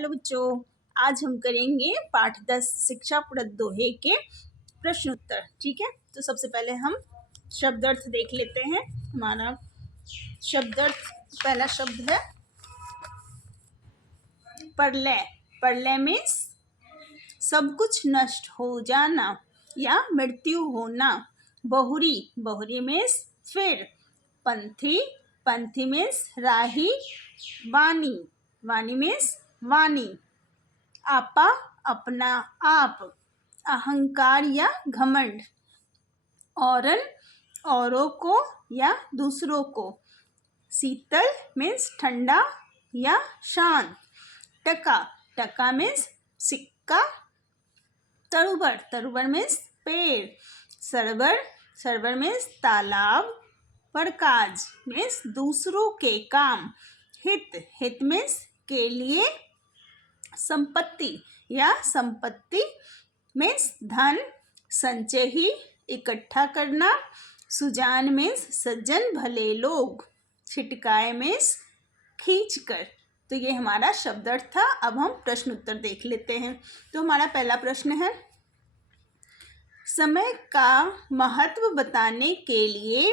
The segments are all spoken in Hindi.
हेलो बच्चों, आज हम करेंगे पाठ 10 शिक्षा प्रद दोहे के प्रश्न उत्तर। ठीक है, तो सबसे पहले हम शब्द अर्थ देख लेते हैं। हमारा शब्द अर्थ, पहला शब्द है प्रलय। प्रलय मीन्स सब कुछ नष्ट हो जाना या मृत्यु होना। बहुरी, बहुरी मीन्स फिर। पंथी, पंथी मीन्स राही। वाणी, वाणी मीन्स वाणी। आपा, अपना आप। अहंकार या घमंड। औरन, औरों को या दूसरों को। शीतल मीन्स ठंडा या शांत। टका, टका मीन्स सिक्का। तरुबर, तरुबर मीन्स पेड़। सरोवर, सरोवर मीन्स तालाब। परकाज मीन्स दूसरों के काम। हित, हित मीन्स के लिए। संपत्ति या संपत्ति मीन्स धन, संचय ही, इकट्ठा करना। सुजान मीन्स सज्जन भले लोग। छिटकाए मीन्स खींच कर। तो ये हमारा शब्द अर्थ था। अब हम प्रश्न उत्तर देख लेते हैं। तो हमारा पहला प्रश्न है, समय का महत्व बताने के लिए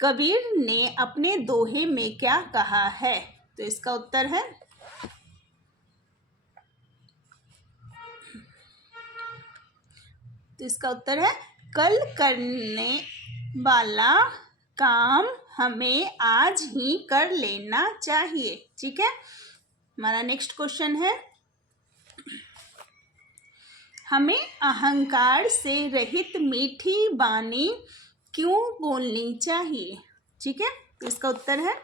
कबीर ने अपने दोहे में क्या कहा है? तो इसका उत्तर है, तो इसका उत्तर है कल करने वाला काम हमें आज ही कर लेना चाहिए। ठीक है, हमारा नेक्स्ट क्वेश्चन है, हमें अहंकार से रहित मीठी वाणी क्यों बोलनी चाहिए? ठीक है, तो इसका उत्तर है,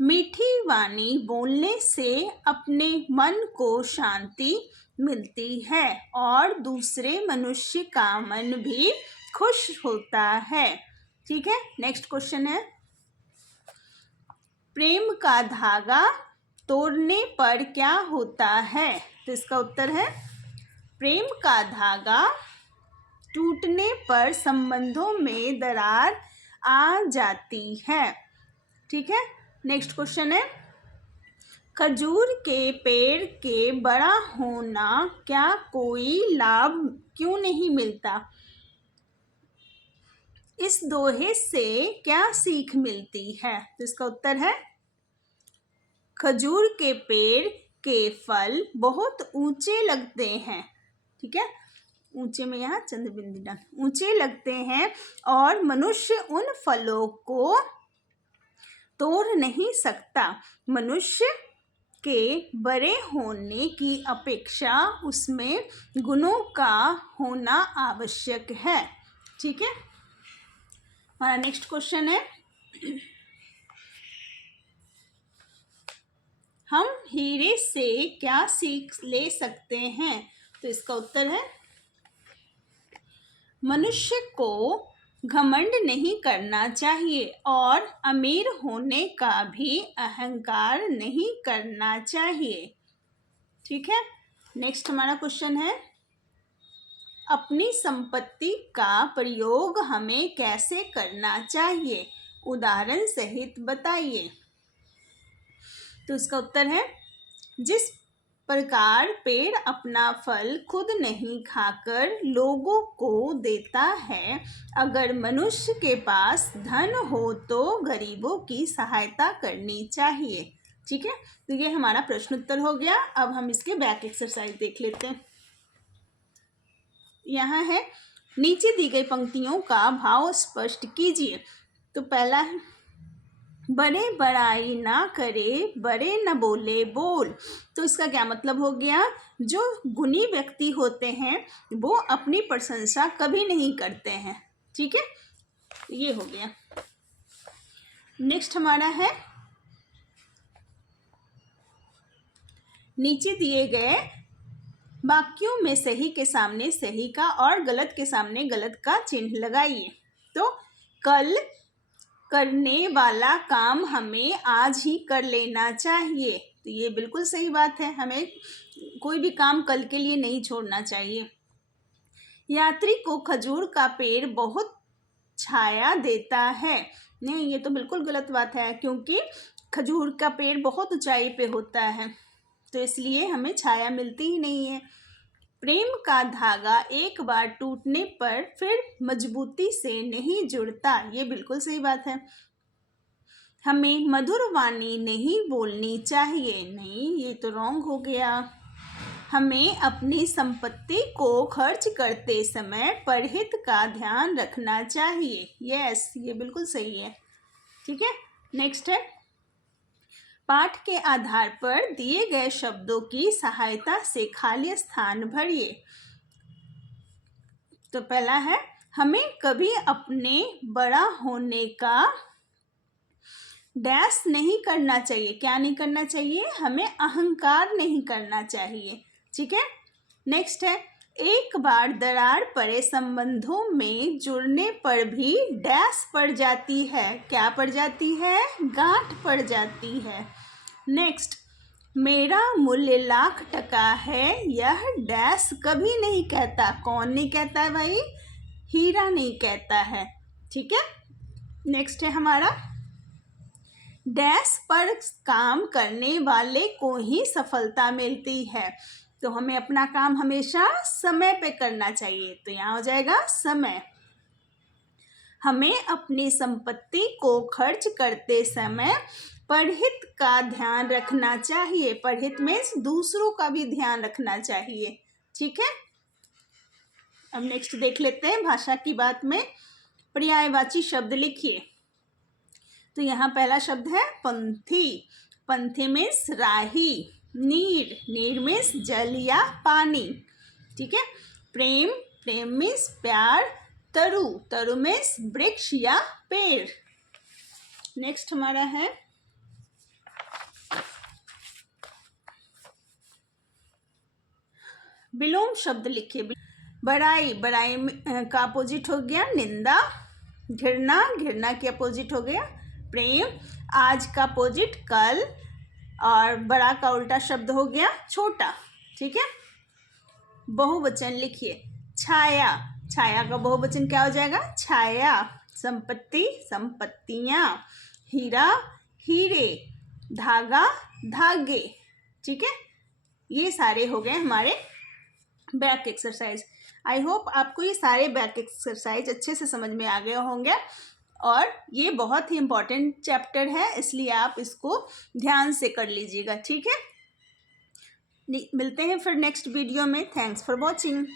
मीठी वाणी बोलने से अपने मन को शांति मिलती है और दूसरे मनुष्य का मन भी खुश होता है। ठीक है, नेक्स्ट क्वेश्चन है, प्रेम का धागा तोड़ने पर क्या होता है? तो इसका उत्तर है, प्रेम का धागा टूटने पर संबंधों में दरार आ जाती है। ठीक है, नेक्स्ट क्वेश्चन है, खजूर के पेड़ के बड़ा होना क्या कोई लाभ क्यों नहीं मिलता? इस दोहे से क्या सीख मिलती है? तो इसका उत्तर है, खजूर के पेड़ के फल बहुत ऊंचे लगते हैं। ठीक है, ऊंचे में यहाँ चंद्रबिंदी डाल, ऊंचे लगते हैं और मनुष्य उन फलों को तोड़ नहीं सकता। मनुष्य के बड़े होने की अपेक्षा उसमें गुणों का होना आवश्यक है। ठीक है, हमारा नेक्स्ट क्वेश्चन है, हम हीरे से क्या सीख ले सकते हैं? तो इसका उत्तर है, मनुष्य को घमंड नहीं करना चाहिए और अमीर होने का भी अहंकार नहीं करना चाहिए। ठीक है, नेक्स्ट हमारा क्वेश्चन है, अपनी संपत्ति का प्रयोग हमें कैसे करना चाहिए? उदाहरण सहित बताइए। तो इसका उत्तर है, जिस प्रकार पेड़ अपना फल खुद नहीं खाकर लोगों को देता है, अगर मनुष्य के पास धन हो तो गरीबों की सहायता करनी चाहिए। ठीक है, तो ये हमारा प्रश्न उत्तर हो गया। अब हम इसके बैक एक्सरसाइज देख लेते हैं। यहाँ है, नीचे दी गई पंक्तियों का भाव स्पष्ट कीजिए। तो पहला है, बड़े बड़ाई ना करे, बड़े न बोले बोल। तो इसका क्या मतलब हो गया? जो गुणी व्यक्ति होते हैं वो अपनी प्रशंसा कभी नहीं करते हैं। ठीक है, ये हो गया। नेक्स्ट हमारा है, नीचे दिए गए वाक्यों में सही के सामने सही का और गलत के सामने गलत का चिन्ह लगाइए। तो कल करने वाला काम हमें आज ही कर लेना चाहिए। तो ये बिल्कुल सही बात है, हमें कोई भी काम कल के लिए नहीं छोड़ना चाहिए। यात्री को खजूर का पेड़ बहुत छाया देता है। नहीं, ये तो बिल्कुल गलत बात है, क्योंकि खजूर का पेड़ बहुत ऊंचाई पे होता है। तो इसलिए हमें छाया मिलती ही नहीं है। प्रेम का धागा एक बार टूटने पर फिर मजबूती से नहीं जुड़ता, ये बिल्कुल सही बात है। हमें मधुर वाणी नहीं बोलनी चाहिए, नहीं ये तो रॉन्ग हो गया। हमें अपनी संपत्ति को खर्च करते समय परहित का ध्यान रखना चाहिए, यस ये बिल्कुल सही है। ठीक है, नेक्स्ट है, पाठ के आधार पर दिए गए शब्दों की सहायता से खाली स्थान भरिए। तो पहला है, हमें कभी अपने बड़ा होने का डैश नहीं करना चाहिए। क्या नहीं करना चाहिए? हमें अहंकार नहीं करना चाहिए। ठीक है, नेक्स्ट है, एक बार दरार पड़े संबंधों में जुड़ने पर भी डैश पड़ जाती है। क्या पड़ जाती है? गांठ पड़ जाती है। नेक्स्ट, मेरा मूल्य $1,00,000 है, यह डैश कभी नहीं कहता। कौन नहीं कहता है भाई? हीरा नहीं कहता है। ठीक है, नेक्स्ट है हमारा, डैश पर काम करने वाले को ही सफलता मिलती है। तो हमें अपना काम हमेशा समय पे करना चाहिए। तो यहाँ हो जाएगा समय। हमें अपनी संपत्ति को खर्च करते समय परहित का ध्यान रखना चाहिए। परहित मीन्स दूसरों का भी ध्यान रखना चाहिए। ठीक है, अब नेक्स्ट देख लेते हैं भाषा की बात में पर्यायवाची शब्द लिखिए। तो यहाँ पहला शब्द है पंथी। पंथी मीन्स राही। नीर, नीर मीन्स जल या पानी। ठीक है, प्रेम, प्रेम मीन्स प्यार। तरु, तरु मीन्स वृक्ष या पेड़। नेक्स्ट हमारा है विलोम शब्द लिखिए। बड़ाई, बड़ाई का अपोजिट हो गया निंदा। घृणा, घृणा के अपोजिट हो गया प्रेम। आज का अपोजिट कल, और बड़ा का उल्टा शब्द हो गया छोटा। ठीक है, बहुवचन लिखिए। छाया, छाया का बहुवचन क्या हो जाएगा? छाया। संपत्ति, संपत्तियां। हीरा, हीरे। धागा, धागे। ठीक है, ये सारे हो गए हमारे बैक एक्सरसाइज। आई होप आपको ये सारे बैक एक्सरसाइज अच्छे से समझ में आ गए होंगे, और ये बहुत ही इम्पॉर्टेंट चैप्टर है, इसलिए आप इसको ध्यान से कर लीजिएगा। ठीक है, मिलते हैं फिर नेक्स्ट वीडियो में। Thanks for watching.